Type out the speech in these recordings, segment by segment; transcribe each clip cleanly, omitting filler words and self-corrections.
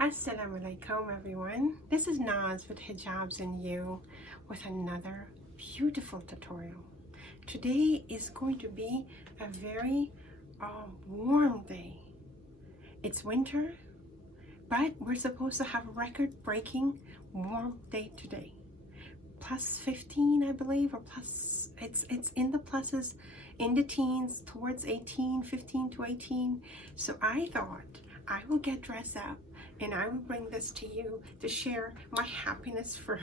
Assalamu-Alaikum everyone. This is Naz with Hijabs and You with another beautiful tutorial. Today is going to be a very warm day. It's winter, but we're supposed to have a record-breaking warm day today. Plus 15, I believe, or plus, it's in the pluses, in the teens, towards 15 to 18. So I thought I will get dressed up and I will bring this to you to share my happiness for,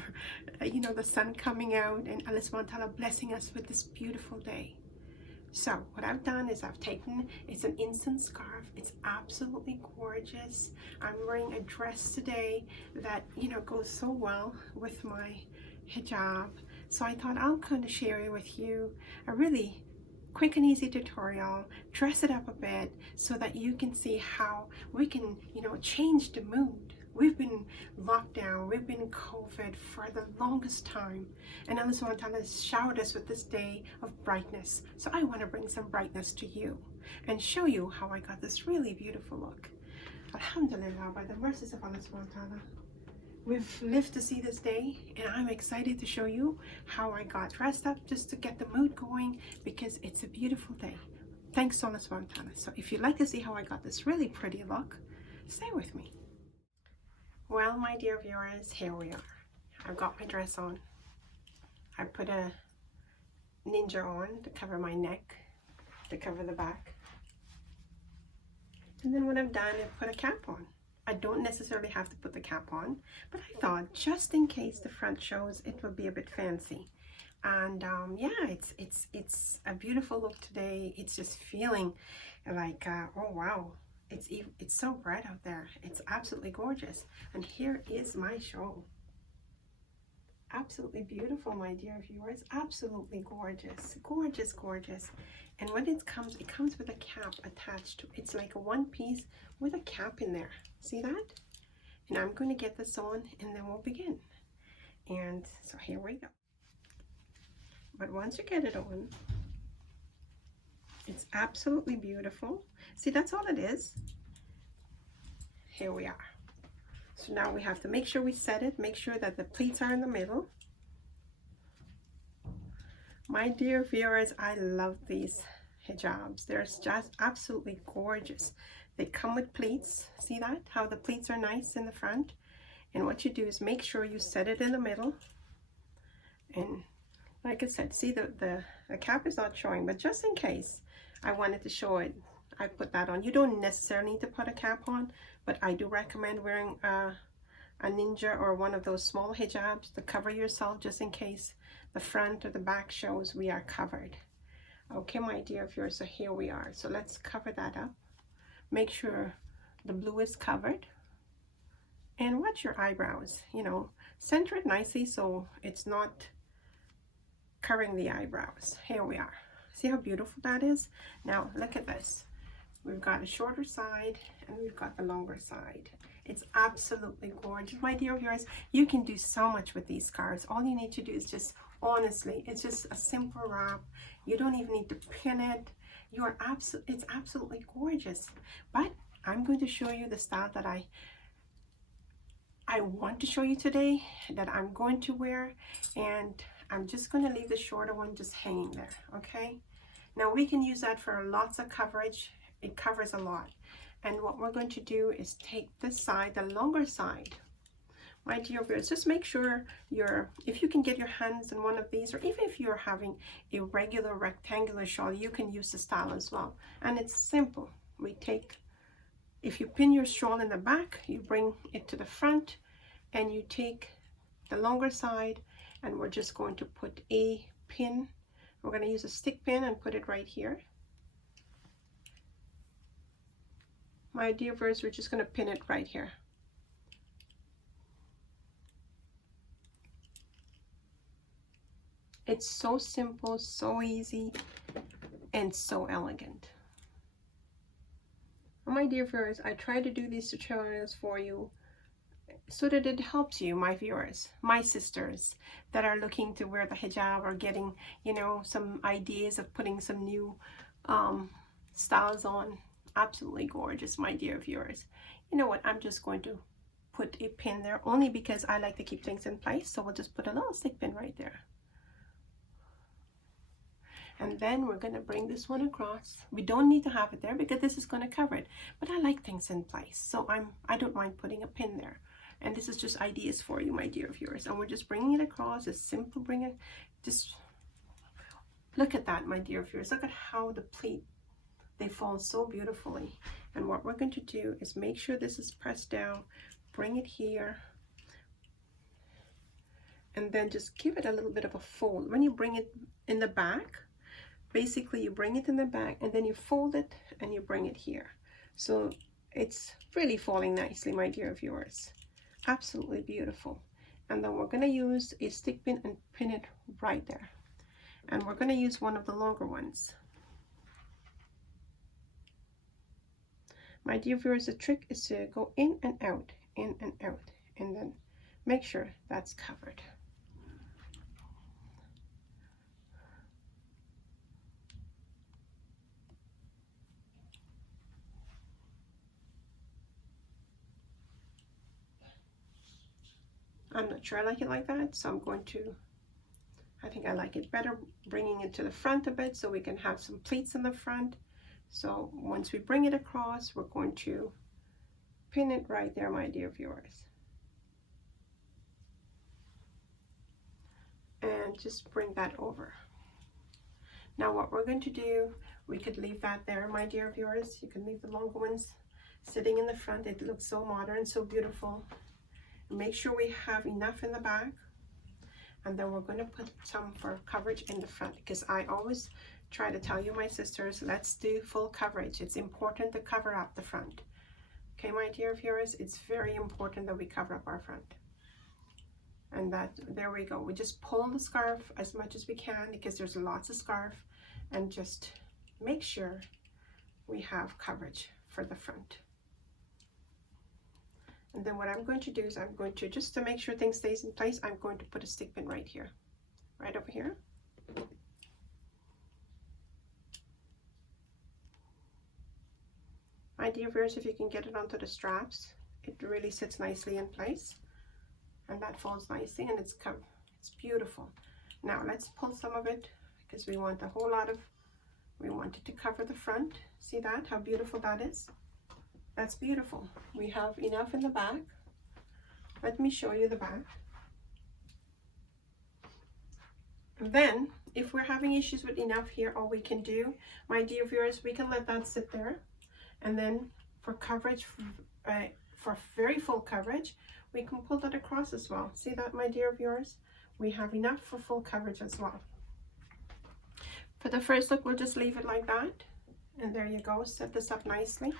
the sun coming out and Allah subhanahu wa ta'ala blessing us with this beautiful day. So what I've done is I've taken, it's an instant scarf. It's absolutely gorgeous. I'm wearing a dress today that, goes so well with my hijab. So I thought I'll kind of share it with you, a really quick and easy tutorial, dress it up a bit so that you can see how we can, change the mood. We've been locked down, we've been COVID for the longest time, and Allah subhanahu wa ta'ala has showered us with this day of brightness. So I want to bring some brightness to you and show you how I got this really beautiful look. Alhamdulillah, by the mercies of Allah subhanahu wa ta'ala, we've lived to see this day, and I'm excited to show you how I got dressed up just to get the mood going because it's a beautiful day. Thanks to Allah subhanahu wa ta'ala. So if you'd like to see how I got this really pretty look, stay with me. Well, my dear viewers, here we are. I've got my dress on. I put a ninja on to cover my neck, to cover the back. And then what I've done is put a cap on. I don't necessarily have to put the cap on, but I thought just in case the front shows, it will be a bit fancy. And yeah, it's a beautiful look today. It's just feeling like, oh wow, it's so bright out there. It's absolutely gorgeous. And here is my show. Absolutely beautiful, my dear viewers. Absolutely gorgeous, gorgeous, gorgeous. And when it comes with a cap attached to it. It's like a one piece with a cap in there. See that? And I'm going to get this on and then we'll begin. And so here we go. But once you get it on, it's absolutely beautiful. See, that's all it is. Here we are. So now we have to make sure we set it, make sure that the pleats are in the middle. My dear viewers, I love these hijabs. They're just absolutely gorgeous. They come with pleats. See that? How the pleats are nice in the front. And what you do is make sure you set it in the middle. And like I said, see the cap is not showing, but just in case I wanted to show it, I put that on. You don't necessarily need to put a cap on, but I do recommend wearing a ninja or one of those small hijabs to cover yourself just in case the front or the back shows we are covered. Okay, my dear viewers, so here we are. So let's cover that up. Make sure the blue is covered. And watch your eyebrows, center it nicely so it's not covering the eyebrows. Here we are. See how beautiful that is? Now look at this. We've got a shorter side and we've got the longer side. It's absolutely gorgeous. My dear viewers, you can do so much with these scarves. All you need to do is just, honestly, it's just a simple wrap. You don't even need to pin it. It's absolutely gorgeous. But I'm going to show you the style that I want to show you today, that I'm going to wear, and I'm just going to leave the shorter one just hanging there, okay? Now we can use that for lots of coverage. It covers a lot. And what we're going to do is take this side, the longer side. My dear viewers, just make sure if you can get your hands in one of these, or even if you're having a regular rectangular shawl, you can use the style as well. And it's simple. If you pin your shawl in the back, you bring it to the front and you take the longer side, and we're just going to put a pin. We're going to use a stick pin and put it right here. My dear viewers, we're just going to pin it right here. It's so simple, so easy, and so elegant. My dear viewers, I try to do these tutorials for you so that it helps you, my viewers, my sisters that are looking to wear the hijab or getting, some ideas of putting some new styles on. Absolutely gorgeous, my dear viewers. You know what? I'm just going to put a pin there, only because I like to keep things in place. So we'll just put a little stick pin right there. And then we're going to bring this one across. We don't need to have it there because this is going to cover it. But I like things in place, so I don't mind putting a pin there. And this is just ideas for you, my dear viewers. And we're just bringing it across. It's simple. Bring it. Just look at that, my dear viewers. Look at how the pleat, they fall so beautifully. And what we're going to do is make sure this is pressed down. Bring it here. And then just give it a little bit of a fold. When you bring it in the back, basically you bring it in the back and then you fold it and you bring it here. So it's really falling nicely, my dear viewers. Absolutely beautiful. And then we're going to use a stick pin and pin it right there. And we're going to use one of the longer ones. My dear viewers, the trick is to go in and out, and then make sure that's covered. I'm not sure I like it like that, so I'm going to, I think I like it better bringing it to the front a bit so we can have some pleats in the front. So once we bring it across, we're going to pin it right there, my dear viewers. And just bring that over. Now what we're going to do, we could leave that there, my dear viewers. You can leave the longer ones sitting in the front. It looks so modern, so beautiful. Make sure we have enough in the back, and then we're going to put some for coverage in the front, because I always try to tell you, my sisters, let's do full coverage. It's important to cover up the front. Okay, my dear viewers, it's very important that we cover up our front. And that, there we go. We just pull the scarf as much as we can, because there's lots of scarf, and just make sure we have coverage for the front. And then what I'm going to do is I'm going to, just to make sure things stays in place, I'm going to put a stick pin right here, right over here. My dear viewers, if you can get it onto the straps, it really sits nicely in place. And that falls nicely, and it's beautiful. Now let's pull some of it, because we want a whole lot of, we want it to cover the front. See that, how beautiful that is? That's beautiful. We have enough in the back. Let me show you the back. And then, if we're having issues with enough here, all we can do, my dear viewers, we can let that sit there. And then for coverage, for very full coverage, we can pull that across as well. See that, my dear viewers? We have enough for full coverage as well. For the first look, we'll just leave it like that. And there you go, set this up nicely.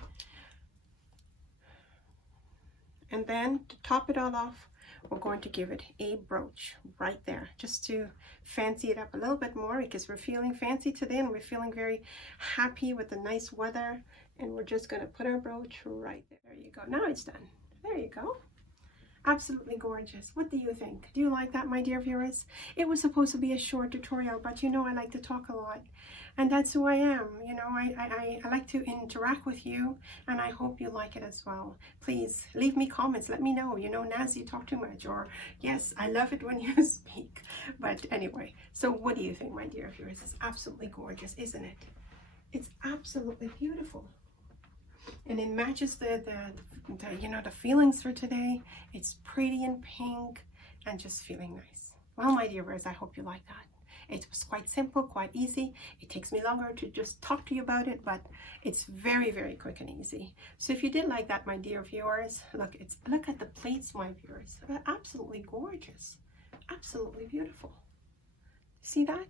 And then to top it all off, we're going to give it a brooch right there, just to fancy it up a little bit more, because we're feeling fancy today and we're feeling very happy with the nice weather. And we're just going to put our brooch right there. There you go. Now it's done. There you go. Absolutely gorgeous. What do you think? Do you like that, my dear viewers? It was supposed to be a short tutorial, but you know I like to talk a lot. And that's who I am. You know, I like to interact with you, and I hope you like it as well. Please leave me comments. Let me know, you know, Naz, you talk too much, or yes, I love it when you speak. But anyway, so what do you think, my dear viewers? It's absolutely gorgeous, isn't it? It's absolutely beautiful. And it matches the you know, the feelings for today. It's pretty and pink and just feeling nice. Well, my dear viewers, I hope you like that. It was quite simple, quite easy. It takes me longer to just talk to you about it, but it's very, very quick and easy. So if you did like that, my dear viewers, look at the pleats, my viewers. They're absolutely gorgeous. Absolutely beautiful. See that?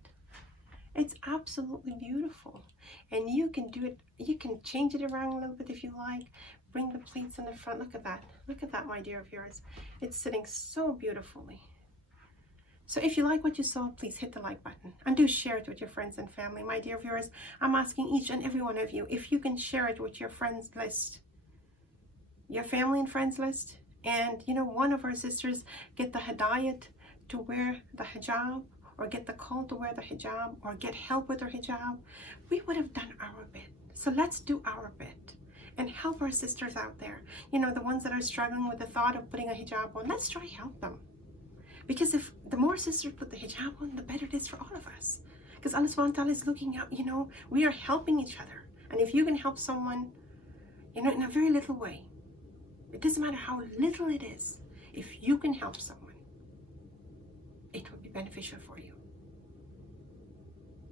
It's absolutely beautiful. And you can do it, you can change it around a little bit if you like. Bring the pleats in the front. Look at that. Look at that, my dear viewers. It's sitting so beautifully. So if you like what you saw, please hit the like button and do share it with your friends and family. My dear viewers, I'm asking each and every one of you if you can share it with your friends list, your family and friends list. And you know, one of our sisters get the hidayat to wear the hijab, or get the call to wear the hijab, or get help with her hijab, we would have done our bit. So let's do our bit. and help our sisters out there. You know, the ones that are struggling with the thought of putting a hijab on, let's try help them. Because if the more sisters put the hijab on, the better it is for all of us. Because Allah subhanahu wa ta'ala is looking out, you know, we are helping each other. And if you can help someone, you know, in a very little way, it doesn't matter how little it is, if you can help someone, it will be beneficial for you.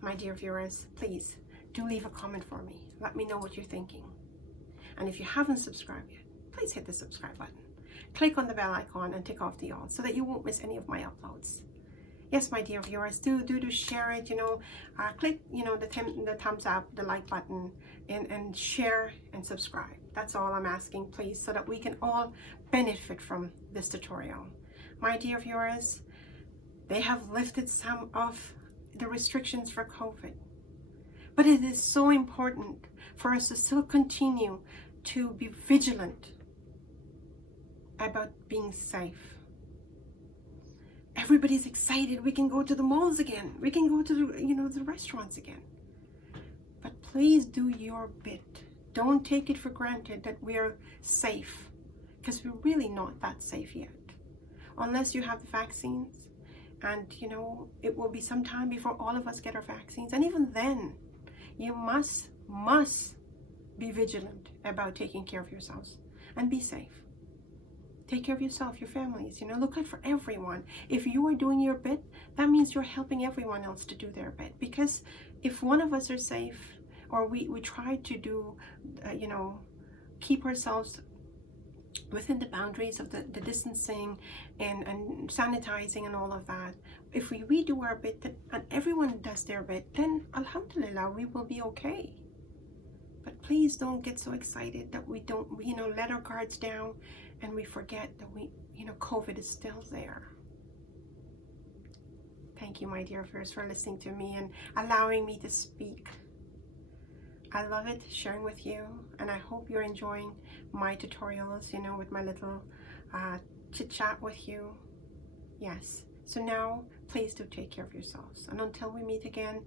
My dear viewers, please do leave a comment for me. Let me know what you're thinking. And if you haven't subscribed yet, please hit the subscribe button. Click on the bell icon and tick off the all so that you won't miss any of my uploads. Yes, my dear viewers, do share it, you know, click, you know, the thumbs up, the like button, and share and subscribe. That's all I'm asking, please, so that we can all benefit from this tutorial. My dear viewers, they have lifted some of the restrictions for COVID, but it is so important for us to still continue to be vigilant about being safe. Everybody's excited. We can go to the malls again. We can go to the, you know, the restaurants again. But please do your bit. Don't take it for granted that we are safe, because we're really not that safe yet. Unless you have the vaccines, and you know, it will be some time before all of us get our vaccines. And even then, you must be vigilant about taking care of yourselves and be safe. Take care of yourself, your families, you know, look out for everyone. If you are doing your bit, that means you're helping everyone else to do their bit. Because if one of us are safe, or we try to do, you know, keep ourselves within the boundaries of the distancing and sanitizing and all of that, if we do our bit and everyone does their bit, then alhamdulillah, we will be okay. But please don't get so excited that we don't, you know, let our guards down and we forget that you know, COVID is still there. Thank you, my dear viewers, for listening to me and allowing me to speak. I love it sharing with you, and I hope you're enjoying my tutorials, you know, with my little chit chat with you. Yes. So now, please do take care of yourselves. And until we meet again,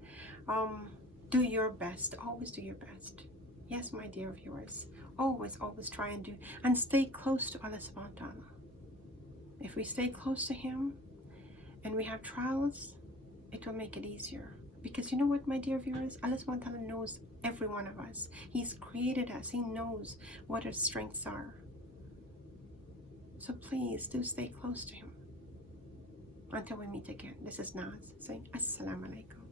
do your best. Always do your best. Yes, my dear viewers. Always try and do, and stay close to Allah subhanahu wa ta'ala. If we stay close to Him and we have trials, it will make it easier. Because you know what, my dear viewers, Allah subhanahu wa ta'ala knows every one of us. He's created us. He knows what our strengths are. So please do stay close to Him. Until we meet again, this is 𝗪𝘁𝗶𝗀𝗀 saying Assalamu Alaikum.